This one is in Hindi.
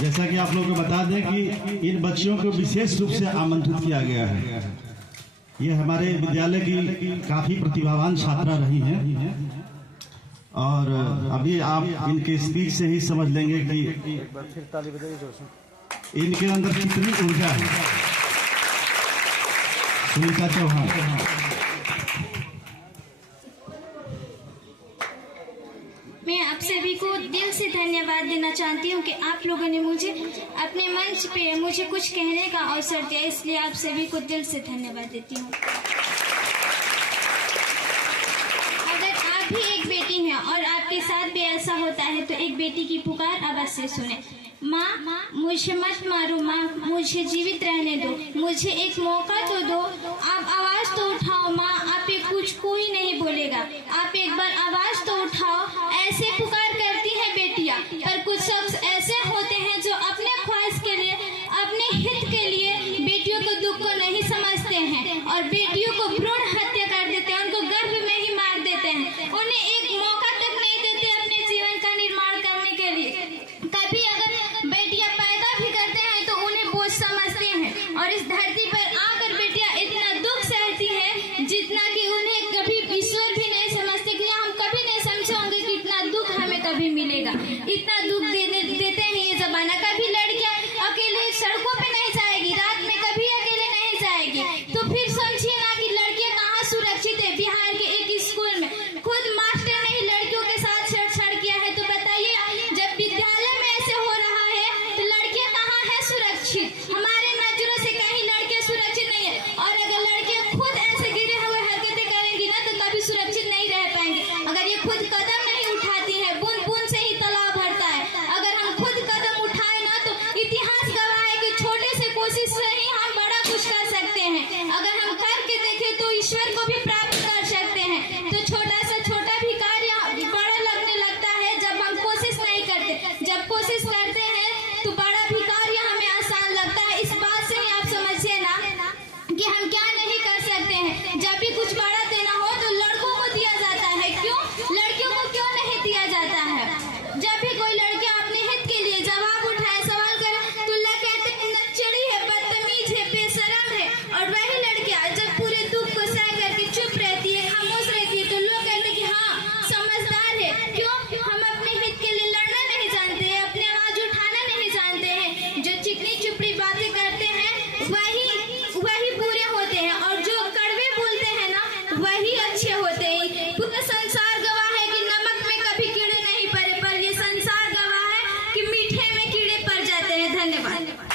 जैसा कि आप लोगों को बता दें कि इन बच्चियों को विशेष रूप से आमंत्रित किया गया है। ये हमारे विद्यालय की काफी प्रतिभावान छात्रा रही हैं और अभी आप इनके स्पीच से ही समझ लेंगे कि इनके अंदर कितनी ऊर्जा है। सुनीता चौहान। मैं आप सभी को दिल से धन्यवाद देना चाहती हूँ कि आप लोगों ने मुझे अपने मंच पे मुझे कुछ कहने का अवसर दिया, इसलिए आप सभी को दिल से धन्यवाद देती हूँ। अगर आप भी एक बेटी हैं और आपके साथ भी ऐसा होता है तो एक बेटी की पुकार अवश्य सुने। माँ, मुझे मत मारो, माँ मुझे जीवित रहने दो, मुझे एक मौका तो दो, आप आवाज तो उठाओ माँ, आप पे कुछ कोई नहीं बोलेगा, आप एक बार आवाज तो उठाओ। ऐसे पुकार करती हैं बेटियां, पर कुछ शख्स ऐसे होते हैं जो अपने ख्वाहिश के लिए, अपने हित के लिए बेटियों को दुख को नहीं समझते हैं और बेटियों को भ्रूण हत्या कर देते हैं, उनको गर्भ में ही मार देते हैं, उन्हें एक मौका तक नहीं देते अपने जीवन का निर्माण करने के लिए। कभी अगर बेटियां पैदा भी करते हैं तो उन्हें बोझ समझते हैं और इस धरती पर आकर बेटियां इतना दुख सहती हैं जितना कि उन्हें कभी ईश्वर भी नहीं समझते कि हम कभी नहीं समझे होंगे कि इतना दुख हमें कभी मिलेगा। इतना दुख देते हैं ये जमाना। कभी लड़कियां अकेले सड़कों पे नहीं जाएगी, रात में कभी अकेले नहीं जाएगी, तो फिर समझिए ना कि लड़कियां कहाँ सुरक्षित है। बिहार के एक स्कूल में खुद मास्टर ने ही लड़कियों के साथ छेड़छाड़ किया है, तो बताइए जब विद्यालय में ऐसे हो रहा है तो लड़कियां कहाँ है सुरक्षित। हमारे नजरों से कहीं लड़कियां सुरक्षित नहीं है और अगर लड़कियां खुद ऐसे गिरे हुए हरकतें करेंगी ना तो कभी सुरक्षित नहीं रह पाएंगे। अगर ये खुद कदम नहीं उठाती है, बूंद बूंद से ही तालाब भरता है, अगर हम खुद कदम उठाए ना तो इतिहास गवाह है कि छोटे से कोशिश से ही हम बड़ा कुछ कर सकते हैं। अगर हम करके देखें तो ईश्वर को भी प्राप्त कर सकते हैं। तो छोटा से छोटा भी कार्य बड़ा लगने लगता है जब हम कोशिश नहीं करते। जब कोशिश करते हैं तो बड़ा भी कार्य हमें आसान लगता है। इस बात से ही आप समझिए ना कि हम क्या नहीं कर सकते हैं। जब भी कुछ बड़ा देना हो तो लड़कों को दिया जाता है, क्यों लड़कियों को क्यों नहीं दिया जाता है। जब भी कोई लड़कियां अपने हित के लिए जवाब उठाए, सवाल करे तो लोग कहते हैं नच्चड़ी है, बदतमीज है, बेशरम है। और वही लड़कियां जब पूरे दुख को सह करके चुप रहती है, खामोश रहती है, तो लोग कहते हैं कि हाँ समझदार है। क्यों हम अपने हित के लिए लड़ना नहीं जानते हैं, अपनी आवाज उठाना नहीं जानते हैं। जो चिकनी चुपड़ी बातें करते हैं वही बुरे होते हैं और जो कड़वे बोलते हैं ना वही अच्छे होते हैं। पूरा संसार गवाह है कि नमक में कभी कीड़े नहीं पड़े, पर ये संसार गवाह है कि मीठे में कीड़े पड़ जाते हैं। धन्यवाद।